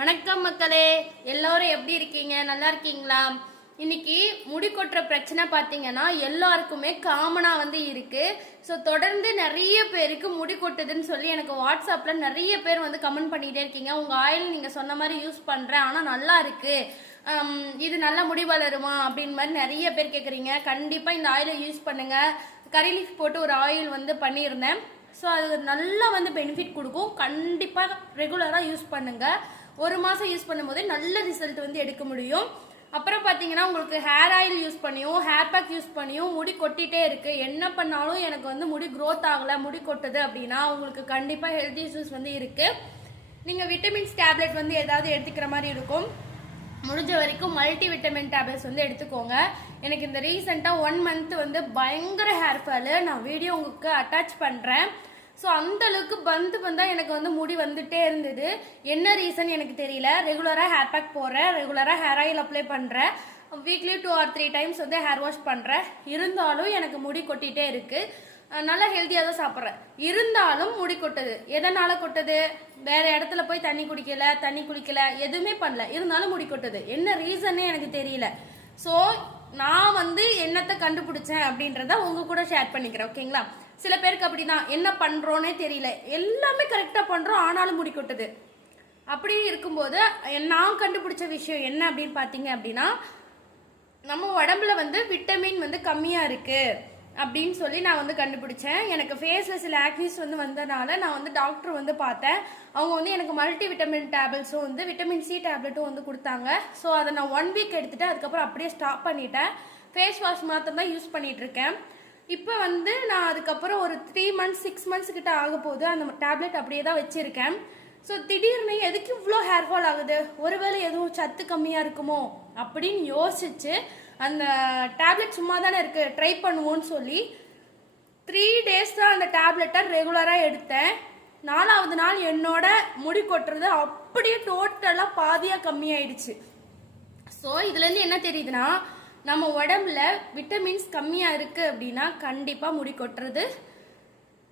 வணக்கம் மக்களே, எல்லோரும் எப்படி இருக்கீங்க? நல்லா இருக்கீங்களா? இன்னைக்கு முடி கொட்டுற பிரச்சனை பார்த்தீங்கன்னா எல்லாருக்குமே காமனாக இருக்கு. ஸோ தொடர்ந்து நிறைய பேருக்கு முடி கொட்டுதுன்னு சொல்லி எனக்கு வாட்ஸ்அப்பில் நிறைய பேர் கமெண்ட் பண்ணிகிட்டே இருக்கீங்க. உங்கள் ஆயில் நீங்கள் சொன்ன மாதிரி யூஸ் பண்ணுறேன், ஆனால் நல்லா இருக்கு, இது நல்லா முடி வளருமா அப்படின்னு மாதிரி நிறைய பேர் கேட்குறீங்க. கண்டிப்பாக இந்த ஆயிலை யூஸ் பண்ணுங்க. கரி லீஃப் போட்டு ஒரு ஆயில் பண்ணியிருந்தேன். ஸோ அது நல்லா பெனிஃபிட் கொடுக்கும். கண்டிப்பாக ரெகுலராக யூஸ் பண்ணுங்கள். ஒரு மாதம் யூஸ் பண்ணும்போது நல்ல ரிசல்ட் எடுக்க முடியும். அப்புறம் பார்த்தீங்கன்னா உங்களுக்கு ஹேர் ஆயில் யூஸ் பண்ணியும் ஹேர் பேக் யூஸ் பண்ணியும் முடி கொட்டிகிட்டே இருக்குது. என்ன பண்ணாலும் எனக்கு முடி க்ரோத் ஆகலை, முடி கொட்டுது அப்படின்னா உங்களுக்கு கண்டிப்பாக ஹெல்த் இஷ்யூஸ் இருக்குது. நீங்கள் விட்டமின்ஸ் டேப்லெட் ஏதாவது எடுத்துக்கிற மாதிரி இருக்கும். முடிஞ்ச வரைக்கும் மல்டி விட்டமின் டேப்லெட்ஸ் எடுத்துக்கோங்க. எனக்கு இந்த ரீசெண்டாக 1 மந்த் பயங்கர ஹேர் ஃபாலு. நான் வீடியோ உங்களுக்கு அட்டாச் பண்ணுறேன். ஸோ அந்த அளவுக்கு வந்தால் எனக்கு முடி வந்துட்டே இருந்தது. என்ன ரீசன் எனக்கு தெரியல. ரெகுலராக ஹேர் பேக் போடுறேன், ரெகுலராக ஹேர் ஆயில் அப்ளை பண்ணுறேன், weekly 2 or 3 times hair wash பண்ணுறேன். இருந்தாலும் எனக்கு முடி கொட்டிகிட்டே இருக்குது. நல்லா ஹெல்த்தியாக தான் சாப்பிட்றேன், இருந்தாலும் முடி கொட்டுது. எதனால் கொட்டுது? வேறு இடத்துல போய் தண்ணி குடிக்கல, எதுவுமே பண்ணல, இருந்தாலும் முடி கொட்டுது. என்ன ரீசன்னே எனக்கு தெரியல. ஸோ நான் என்னத்தை கண்டுபிடிச்சேன் அப்படின்றத உங்க கூட ஷேர் பண்ணிக்கிறேன். ஓகேங்களா? சில பேருக்கு அப்படிதான், என்ன பண்றோன்னே தெரியல, எல்லாமே கரெக்டா பண்றோம் ஆனாலும் முடி கொட்டுது. அப்படி இருக்கும்போது நான் கண்டுபிடிச்ச விஷயம் என்ன அப்படின்னு பார்த்தீங்க அப்படின்னா, நம்ம உடம்புல விட்டமின் கம்மியா இருக்கு அப்படின்னு சொல்லி நான் கண்டுபிடிச்சேன். எனக்கு ஃபேஸ்ல சில ஆக்னிஸ் வந்தனால நான் டாக்டர் பார்த்தேன். அவங்க எனக்கு மல்டி விட்டமின் டேப்லெட்ஸும் விட்டமின் சி டேப்லெட்டும் கொடுத்தாங்க. ஸோ அதை நான் 1 வீக் எடுத்துட்டு அதுக்கப்புறம் அப்படியே ஸ்டாப் பண்ணிட்டேன். ஃபேஸ் வாஷ் மாத்திரம் தான் யூஸ் பண்ணிட்டு இருக்கேன். இப்போ நான் அதுக்கப்புறம் ஒரு 3 months 6 months கிட்ட ஆக போகுது. அந்த டேப்லெட் அப்படியே தான் வச்சிருக்கேன். ஸோ திடீர்னு எதுக்கு இவ்வளோ ஹேர் ஃபால் ஆகுது, ஒருவேளை எதுவும் சத்து கம்மியாக இருக்குமோ அப்படின்னு யோசிச்சு அந்த டேப்லெட் சும்மா தானே இருக்கு, ட்ரை பண்ணுவோன்னு சொல்லி 3 days தான் அந்த டேப்லெட்டை ரெகுலராக எடுத்தேன். 4வது நாள் என்னோட முடி கொட்டுறது அப்படியே டோட்டலாக பாதியாக கம்மியாயிடுச்சு. ஸோ இதுலேருந்து என்ன தெரியுதுன்னா, நம்ம உடம்புல விட்டமின்ஸ் கம்மியாக இருக்குது அப்படின்னா கண்டிப்பாக முடி கொட்டுறது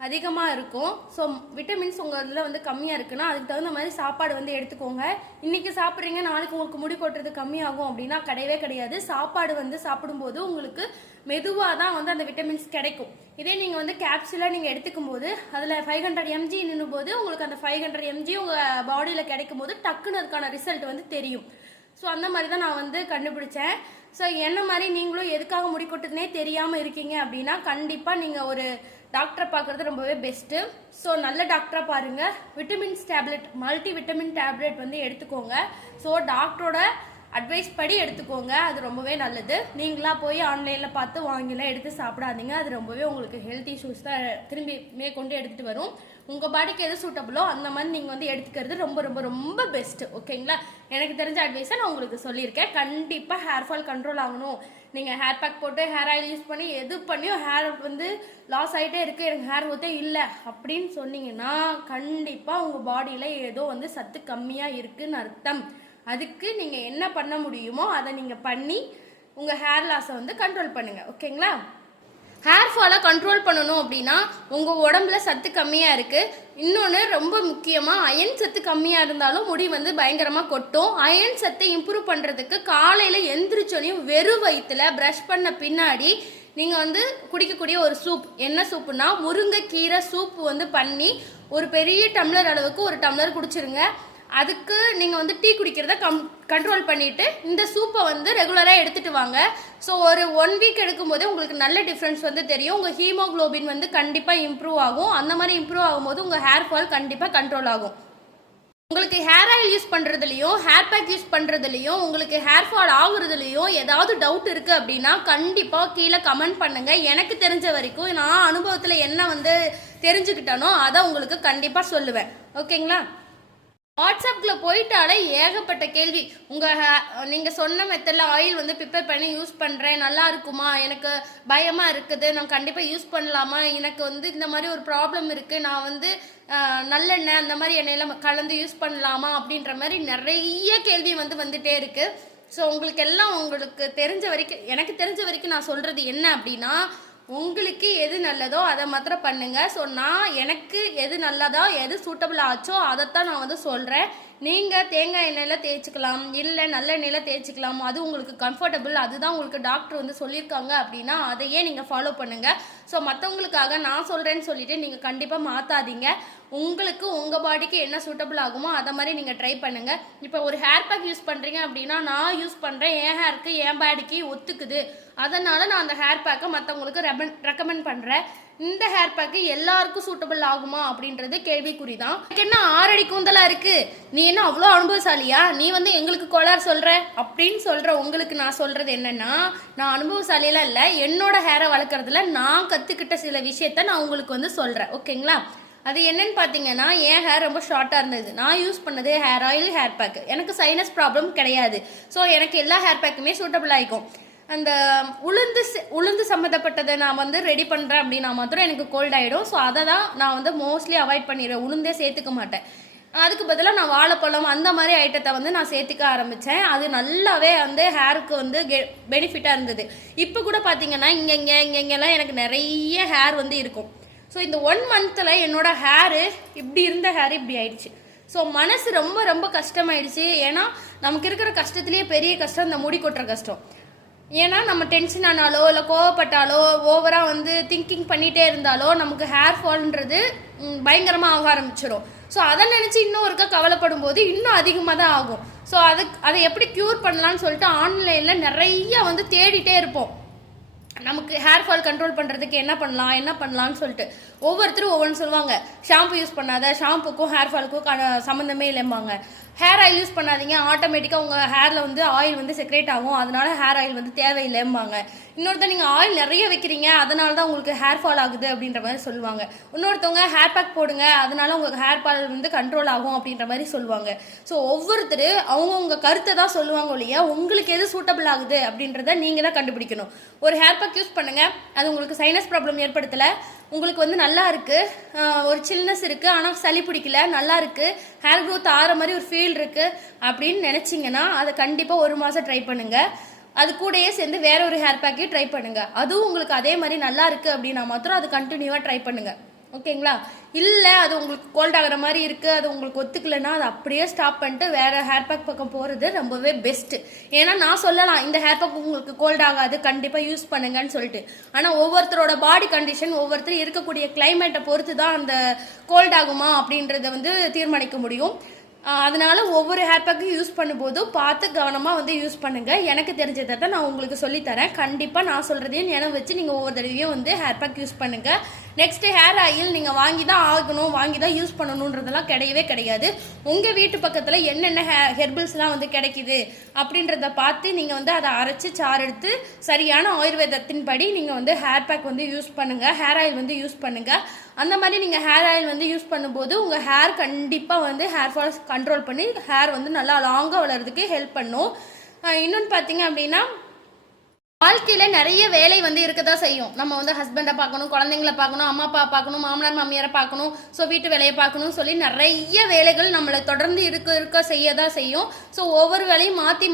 அதிகமாக இருக்கும். ஸோ விட்டமின்ஸ் உங்கள் இதில் கம்மியாக இருக்குன்னா அதுக்கு தகுந்த மாதிரி சாப்பாடு எடுத்துக்கோங்க. இன்றைக்கி சாப்பிட்றீங்க, நாளைக்கு உங்களுக்கு முடி கொட்டுறது கம்மியாகும் அப்படின்னா கிடையவே கிடையாது. சாப்பாடு சாப்பிடும்போது உங்களுக்கு மெதுவாக தான் அந்த விட்டமின்ஸ் கிடைக்கும். இதே நீங்கள் கேப்சூலாக நீங்கள் எடுத்துக்கும் போது அதில் 500 mg நின்னும் போது உங்களுக்கு அந்த 500 mg உங்கள் பாடியில் கிடைக்கும் போது டக்குன்னு அதுக்கான ரிசல்ட் தெரியும். ஸோ அந்த மாதிரி தான் நான் கண்டுபிடிச்சேன். ஸோ என்ன மாதிரி நீங்களும் எதுக்காக முடி கொட்டுதுனே தெரியாமல் இருக்கீங்க அப்படின்னா கண்டிப்பாக நீங்கள் ஒரு டாக்டரை பார்க்குறது ரொம்பவே பெஸ்ட்டு. ஸோ நல்ல டாக்டராக பாருங்கள். Vitamins tablet, multi vitamin tablet எடுத்துக்கோங்க. ஸோ டாக்டரோட அட்வைஸ் படி எடுத்துக்கோங்க, அது ரொம்பவே நல்லது. நீங்களா போய் ஆன்லைனில் பார்த்து வாங்கிலாம் எடுத்து சாப்பிடாதீங்க. அது ரொம்பவே உங்களுக்கு ஹெல்த் இஷ்யூஸ் தான் திரும்பி மேற்கொண்டு எடுத்துகிட்டு வரும். உங்கள் பாடிக்கு எது சூட்டபிளோ அந்த மாதிரி நீங்கள் எடுத்துக்கிறது ரொம்ப ரொம்ப ரொம்ப பெஸ்ட்டு. ஓகேங்களா? எனக்கு தெரிஞ்ச அட்வைஸை நான் உங்களுக்கு சொல்லியிருக்கேன். கண்டிப்பாக ஹேர் ஃபால் கண்ட்ரோல் ஆகணும். நீங்கள் ஹேர் பேக் போட்டு ஹேர் ஆயில் யூஸ் பண்ணி எது பண்ணியும் ஹேர் லாஸ் ஆகிட்டே இருக்குது, எனக்கு ஹேர் ஒத்தே இல்லை அப்படின்னு சொன்னீங்கன்னா கண்டிப்பாக உங்கள் பாடியில் ஏதோ சத்து கம்மியாக இருக்குன்னு அர்த்தம். அதுக்கு நீங்கள் என்ன பண்ண முடியுமோ அதை நீங்கள் பண்ணி உங்கள் ஹேர் லாஸை கண்ட்ரோல் பண்ணுங்கள். ஓகேங்களா? ஹேர் ஃபாலை கண்ட்ரோல் பண்ணணும் அப்படின்னா உங்கள் உடம்புல சத்து கம்மியாக இருக்குது. இன்னொன்று ரொம்ப முக்கியமாக, அயன் சத்து கம்மியாக இருந்தாலும் முடி பயங்கரமாக கொட்டும். அயன் சத்தை இம்ப்ரூவ் பண்ணுறதுக்கு காலையில் எந்திரிச்சோனையும் வெறும் வயிற்றுல ப்ரஷ் பண்ண பின்னாடி நீங்கள் குடிக்கக்கூடிய ஒரு சூப், என்ன சூப்புனா முருங்கைக்கீரை சூப்பு பண்ணி ஒரு பெரிய டம்ளர் அளவுக்கு ஒரு டம்ளர் குடிச்சிருங்க. அதுக்கு நீங்கள் டீ குடிக்கிறத கண்ட்ரோல் பண்ணிவிட்டு இந்த சூப்பை ரெகுலராக எடுத்துகிட்டு வாங்க. ஸோ ஒரு 1 வீக் எடுக்கும்போது உங்களுக்கு நல்ல டிஃப்ரென்ஸ் தெரியும். உங்கள் ஹீமோக்ளோபின் கண்டிப்பாக இம்ப்ரூவ் ஆகும். அந்த மாதிரி இம்ப்ரூவ் ஆகும்போது உங்கள் ஹேர் ஃபால் கண்டிப்பாக கண்ட்ரோல் ஆகும். உங்களுக்கு ஹேர் ஆயில் யூஸ் பண்ணுறதுலையும் ஹேர் பேக் யூஸ் பண்ணுறதுலையும் உங்களுக்கு ஹேர் ஃபால் ஆகுறதுலையும் ஏதாவது டவுட் இருக்குது அப்படின்னா கண்டிப்பாக கீழே கமெண்ட் பண்ணுங்கள். எனக்கு தெரிஞ்ச வரைக்கும் நான் அனுபவத்தில் என்ன தெரிஞ்சுக்கிட்டனோ அதை உங்களுக்கு கண்டிப்பாக சொல்லுவேன். ஓகேங்களா? வாட்ஸ்அப்பில் போயிட்டாலே ஏகப்பட்ட கேள்வி. நீங்கள் சொன்ன மெத்தடில் ஆயில் ப்ரிப்பேர் பண்ணி யூஸ் பண்ணுறேன், நல்லா இருக்குமா, எனக்கு பயமாக இருக்குது, நான் கண்டிப்பாக யூஸ் பண்ணலாமா, எனக்கு இந்த மாதிரி ஒரு ப்ராப்ளம் இருக்குது, நான் நல்லெண்ணெய் அந்த மாதிரி எண்ணெயெல்லாம் கலந்து யூஸ் பண்ணலாமா அப்படின்ற மாதிரி நிறைய கேள்வி வந்துட்டே இருக்குது. ஸோ உங்களுக்கு தெரிஞ்ச வரைக்கும், எனக்கு தெரிஞ்ச வரைக்கும் நான் சொல்கிறது என்ன அப்படின்னா, உங்களுக்கு எது நல்லதோ அதை மாத்திரம் பண்ணுங்க. ஸோ நான் எனக்கு எது நல்லதோ எது சூட்டபிள் ஆச்சோ அதைத்தான் நான் சொல்கிறேன். நீங்கள் தேங்காய் எண்ணெயில் தேய்ச்சிக்கலாம், இல்லை நல்லெண்ணெயில் தேய்ச்சிக்கலாம். அது உங்களுக்கு கம்ஃபர்டபுள், அதுதான் உங்களுக்கு டாக்டர் வந்து சொல்லியிருக்காங்க அப்படின்னா அதையே நீங்கள் ஃபாலோ பண்ணுங்கள். ஸோ மற்றவங்களுக்காக நான் சொல்கிறேன்னு சொல்லிட்டு நீங்கள் கண்டிப்பாக மாற்றாதீங்க. உங்களுக்கு உங்கள் பாடிக்கு என்ன சூட்டபிள் ஆகுமோ அதை மாதிரி நீங்கள் ட்ரை பண்ணுங்கள். இப்போ ஒரு ஹேர் பேக் யூஸ் பண்ணுறீங்க அப்படின்னா நான் யூஸ் பண்ணுறேன், என் ஹேருக்கு என் பாடிக்கு ஒத்துக்குது, அதனால் நான் அந்த ஹேர் பேக்கை மற்றவங்களுக்கு ரெக்கமெண்ட் பண்ணுறேன். இந்த ஹேர் பேக்கு எல்லாருக்கும் சூட்டபிள் ஆகுமா அப்படின்றது கேள்விக்குறி தான். எனக்கு என்ன 6 அடி கூந்தலா இருக்கு, நீ என்ன அவ்வளோ அனுபவசாலியா, நீ வந்து எங்களுக்கு கோளாறு சொல்ற அப்படின்னு சொல்ற உங்களுக்கு நான் சொல்றது என்னன்னா, நான் அனுபவசாலியெல்லாம் இல்லை, என்னோட ஹேரை வளர்க்குறதுல நான் கற்றுக்கிட்ட சில விஷயத்த நான் உங்களுக்கு வந்து சொல்கிறேன். ஓகேங்களா? அது என்னன்னு பார்த்தீங்கன்னா, என் ஹேர் ரொம்ப ஷார்ட்டாக இருந்தது. நான் யூஸ் பண்ணது ஹேர் ஆயில், ஹேர் பேக். எனக்கு சைனஸ் ப்ராப்ளம் கிடையாது. ஸோ எனக்கு எல்லா ஹேர் பேக்குமே சூட்டபிள் ஆகிக்கும். அந்த உளுந்து சம்மந்தப்பட்டதை நான் வந்து ரெடி பண்ணுறேன் அப்படின்னா மாத்திரம் எனக்கு கோல்ட் ஆகிடும். ஸோ அதை தான் நான் வந்து மோஸ்ட்லி அவாய்ட் பண்ணிடுவேன், உளுந்தே சேர்த்துக்க மாட்டேன். அதுக்கு பதிலாக நான் வாழைப்பழம் அந்த மாதிரி ஐட்டத்தை வந்து நான் சேர்த்துக்க ஆரம்பித்தேன். அது நல்லாவே வந்து ஹேருக்கு வந்து பெனிஃபிட்டாக இருந்தது. இப்போ கூட பார்த்தீங்கன்னா இங்கெல்லாம் எனக்கு நிறைய ஹேர் வந்து இருக்கும். ஸோ இந்த 1 மந்தில் என்னோட ஹேரு இப்படி இருந்த ஹேர் இப்படி ஆயிடுச்சு. ஸோ மனசு ரொம்ப ரொம்ப கஷ்டமாயிடுச்சு. ஏன்னா நமக்கு இருக்கிற கஷ்டத்துலேயே பெரிய கஷ்டம் இந்த முடி கொட்டுற கஷ்டம். ஏன்னா நம்ம டென்ஷன் ஆனாலோ இல்லை கோவப்பட்டாலோ ஓவராக வந்து திங்கிங் பண்ணிகிட்டே இருந்தாலோ நமக்கு ஹேர் ஃபால்ன்றது பயங்கரமாக ஆக ஆரம்பிச்சிடும். ஸோ அதை நினச்சி இன்னும் ஒருக்கா கவலைப்படும் போது இன்னும் அதிகமாக தான் ஆகும். ஸோ அதை எப்படி க்யூர் பண்ணலான்னு சொல்லிட்டு ஆன்லைனில் நிறைய வந்து தேடிட்டே இருப்போம். நமக்கு ஹேர் ஃபால் கண்ட்ரோல் பண்ணுறதுக்கு என்ன பண்ணலாம்னு சொல்லிட்டு ஒவ்வொருத்தரும் ஒவ்வொன்று சொல்லுவாங்க. ஷாம்பு யூஸ் பண்ணாத, ஷாம்புக்கும் ஹேர் ஃபாலுக்கும் சம்மந்தமே இல்லைம்பாங்க. ஹேர் ஆயில் யூஸ் பண்ணாதீங்க, ஆட்டோமேட்டிக்காக உங்கள் ஹேரில் வந்து ஆயில் வந்து செக்ரேட் ஆகும், அதனால ஹேர் ஆயில் வந்து தேவையில்லைம்பாங்க. இன்னொருத்தர் நீங்கள் ஆயில் நிறைய வைக்கிறீங்க அதனால தான் உங்களுக்கு ஹேர் ஃபால் ஆகுது அப்படின்ற மாதிரி சொல்லுவாங்க. இன்னொருத்தவங்க ஹேர் பேக் போடுங்க அதனால உங்கள் ஹேர் ஃபால் வந்து கண்ட்ரோல் ஆகும் அப்படின்ற மாதிரி சொல்லுவாங்க. ஸோ ஒவ்வொருத்தர் அவங்கவுங்க கருத்தை தான் சொல்லுவாங்க இல்லையா, உங்களுக்கு எது சூட்டபிள் ஆகுது அப்படின்றத நீங்கள் தான் கண்டுபிடிக்கணும். ஒரு ஹேர் பேக் யூஸ் பண்ணுங்கள், அது உங்களுக்கு சைனஸ் ப்ராப்ளம் ஏற்படுத்தலை, உங்களுக்கு வந்து நல்லா இருக்குது, ஒரு சில்னஸ் இருக்குது ஆனால் சளி பிடிக்கல, நல்லா இருக்குது, ஹேர் க்ரோத் ஆகிற மாதிரி ஒரு ஃபீல் இருக்குது அப்படின்னு நினச்சிங்கன்னா அதை கண்டிப்பாக 1 மாதம் ட்ரை பண்ணுங்கள். அது கூடயே சேர்ந்து வேற ஒரு ஹேர் பேக்கையும் ட்ரை பண்ணுங்கள். அதுவும் உங்களுக்கு அதே மாதிரி நல்லா இருக்குது அப்படின்னா மாத்திரம் அது கண்டினியூவாக ட்ரை பண்ணுங்கள். ஓகேங்களா? இல்லை அது உங்களுக்கு கோல்ட் ஆகிற மாதிரி இருக்குது, அது உங்களுக்கு ஒத்துக்கலைன்னா அதை அப்படியே ஸ்டாப் பண்ணிட்டு வேறு ஹேர் பேக் பக்கம் போகிறது ரொம்பவே பெஸ்ட்டு. ஏன்னா நான் சொல்லலாம் இந்த ஹேர் பேக் உங்களுக்கு கோல்ட் ஆகாது கண்டிப்பாக யூஸ் பண்ணுங்கன்னு சொல்லிட்டு. ஆனால் ஒவ்வொருத்தரோட பாடி கண்டிஷன், ஒவ்வொருத்தரும் இருக்கக்கூடிய கிளைமேட்டை பொறுத்து தான் அந்த கோல்ட் ஆகுமா அப்படின்றத வந்து தீர்மானிக்க முடியும். அதனால ஒவ்வொரு ஹேர் பேக்கும் யூஸ் பண்ணும்போதும் பார்த்து கவனமாக வந்து யூஸ் பண்ணுங்கள். எனக்கு தெரிஞ்சதை தான் நான் உங்களுக்கு சொல்லித்தரேன். கண்டிப்பாக நான் சொல்கிறதையும் நினைவு வச்சு நீங்கள் ஒவ்வொரு தடவையும் வந்து ஹேர் பேக் யூஸ் பண்ணுங்கள். நெக்ஸ்ட்டு ஹேர் ஆயில் நீங்கள் வாங்கி தான் ஆகணும், வாங்கி தான் யூஸ் பண்ணணுன்றதெல்லாம் கிடையவே கிடையாது. உங்கள் வீட்டு பக்கத்தில் என்னென்ன ஹெர்பல்ஸ்லாம் வந்து கிடைக்குது அப்படின்றத பார்த்து நீங்கள் வந்து அதை அரைச்சி சாறு எடுத்து சரியான ஆயுர்வேதத்தின் படி நீங்கள் வந்து ஹேர் பேக் வந்து யூஸ் பண்ணுங்கள், ஹேர் ஆயில் வந்து யூஸ் பண்ணுங்கள். அந்த மாதிரி நீங்கள் ஹேர் ஆயில் வந்து யூஸ் பண்ணும்போது உங்கள் ஹேர் கண்டிப்பாக வந்து ஹேர் ஃபால் கண்ட்ரோல் பண்ணி ஹேர் வந்து நல்லா லாங்காக வளர்கிறதுக்கு ஹெல்ப் பண்ணும். இன்னொன்று பார்த்தீங்க அப்படின்னா, வாழ்க்கையில் நிறைய வேலை வந்து இருக்க தான் செய்யும். நம்ம வந்து ஹஸ்பண்டை பார்க்கணும், குழந்தைங்களை பார்க்கணும், அம்மா அப்பா பார்க்கணும், மாமனார் மாமியாரை பார்க்கணும், ஸோ வீட்டு வேலையை பார்க்கணும் சொல்லி நிறைய வேலைகள் நம்மளை தொடர்ந்து இருக்க செய்ய தான் செய்யும். ஸோ ஒவ்வொரு வேலையும் மாற்றி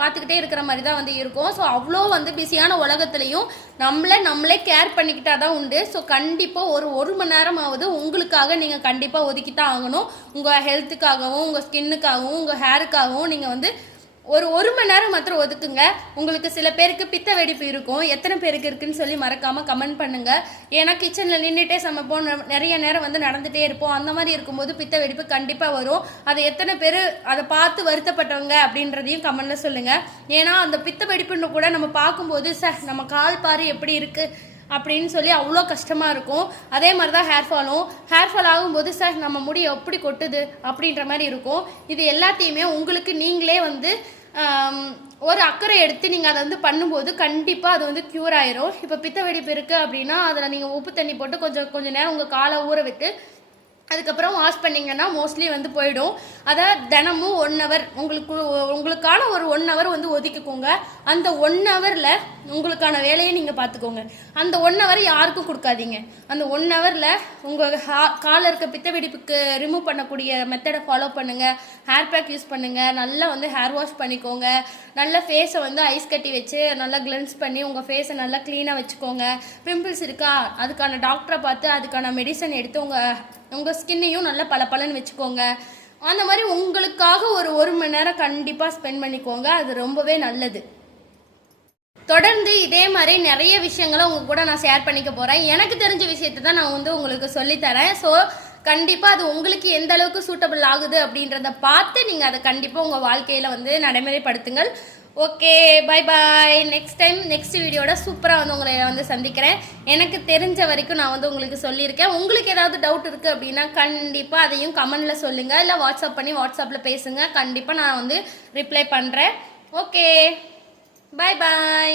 பார்த்துக்கிட்டே இருக்கிற மாதிரி தான் வந்து இருக்கும். ஸோ அவ்வளோ வந்து பிஸியான உலகத்துலேயும் நம்மளே கேர் பண்ணிக்கிட்டா தான் உண்டு. ஸோ கண்டிப்பாக ஒரு மணி நேரமாவது உங்களுக்காக நீங்கள் கண்டிப்பாக ஒதுக்கித்தான் ஆகணும். உங்கள் ஹெல்த்துக்காகவும், உங்கள் ஸ்கின்னுக்காகவும், உங்கள் ஹேருக்காகவும் நீங்கள் வந்து ஒரு மணி நேரம் மாத்திரம் ஒதுக்குங்க. உங்களுக்கு சில பேருக்கு பித்த வெடிப்பு இருக்கும், எத்தனை பேருக்கு இருக்குன்னு சொல்லி மறக்காமல் கமெண்ட் பண்ணுங்கள். ஏன்னா கிச்சனில் நின்றுட்டே சமைப்போம், நிறைய நேரம் வந்து நடந்துகிட்டே இருப்போம், அந்த மாதிரி இருக்கும்போது பித்த வெடிப்பு கண்டிப்பாக வரும். அதை எத்தனை பேர் அதை பார்த்து வருத்தப்பட்டவங்க அப்படின்றதையும் கமெண்ட்டில் சொல்லுங்கள். ஏன்னா அந்த பித்த வெடிப்புன்னு கூட நம்ம பார்க்கும்போது நம்ம கால் பாரு எப்படி இருக்குது அப்படின்னு சொல்லி அவ்வளோ கஷ்டமாக இருக்கும். அதே மாதிரி தான் ஹேர் ஃபால் ஆகும்போது நம்ம முடி எப்படி கொட்டுது அப்படின்ற மாதிரி இருக்கும். இது எல்லாத்தையுமே உங்களுக்கு நீங்களே வந்து ஒரு அக்கறை எடுத்து நீங்கள் அதை வந்து பண்ணும்போது கண்டிப்பாக அது வந்து க்யூர் ஆயிரும். இப்போ பித்த வெடிப்பு இருக்குது அப்படின்னா அதில் நீங்கள் உப்பு தண்ணி போட்டு கொஞ்சம் நேரம் உங்கள் காலை ஊற விட்டு அதுக்கப்புறம் வாஷ் பண்ணிங்கன்னா மோஸ்ட்லி வந்து போயிடும். அதை தினமும் 1 ஹவர் உங்களுக்கான ஒரு 1 ஹவர் வந்து ஒதுக்கிக்கோங்க. அந்த 1 ஹவரில் உங்களுக்கான வேலையை நீங்கள் பார்த்துக்கோங்க. அந்த 1 ஹவர் யாருக்கும் கொடுக்காதீங்க. அந்த 1 ஹவரில் உங்கள் காலில் இருக்க பித்த வெடிப்புக்கு ரிமூவ் பண்ணக்கூடிய மெத்தடை ஃபாலோ பண்ணுங்கள். ஹேர் பேக் யூஸ் பண்ணுங்கள், நல்லா வந்து ஹேர் வாஷ் பண்ணிக்கோங்க, நல்லா ஃபேஸை வந்து ஐஸ் கட்டி வச்சு நல்லா கிளென்ஸ் பண்ணி உங்கள் ஃபேஸை நல்லா க்ளீனாக வச்சுக்கோங்க. பிம்பிள்ஸ் இருக்கா அதுக்கான டாக்டரை பார்த்து அதுக்கான மெடிசன் எடுத்து உங்கள் ஸ்கின்னையும் நல்லா பளபளன்னு வச்சுக்கோங்க. அந்த மாதிரி உங்களுக்காக ஒரு மணி நேரம் கண்டிப்பாக ஸ்பெண்ட் பண்ணிக்கோங்க. அது ரொம்பவே நல்லது. தொடர்ந்து இதே மாதிரி நிறைய விஷயங்களை உங்க கூட நான் ஷேர் பண்ணிக்க போகிறேன். எனக்கு தெரிஞ்ச விஷயத்தை தான் நான் வந்து உங்களுக்கு சொல்லித்தரேன். ஸோ கண்டிப்பாக அது உங்களுக்கு எந்த அளவுக்கு சூட்டபிள் ஆகுது அப்படின்றத பார்த்து நீங்கள் அதை கண்டிப்பாக உங்கள் வாழ்க்கையில் வந்து நடைமுறைப்படுத்துங்கள். Okay, bye bye. நெக்ஸ்ட் வீடியோட சூப்பராக வந்து உங்களை வந்து சந்திக்கிறேன். எனக்கு தெரிஞ்ச வரைக்கும் நான் வந்து உங்களுக்கு சொல்லியிருக்கேன். உங்களுக்கு ஏதாவது டவுட் இருக்குது அப்படின்னா கண்டிப்பாக அதையும் கமெண்டில் சொல்லுங்கள், இல்லை வாட்ஸ்அப்பில் பேசுங்க. கண்டிப்பாக நான் வந்து ரிப்ளை பண்ணுறேன். Okay, bye bye.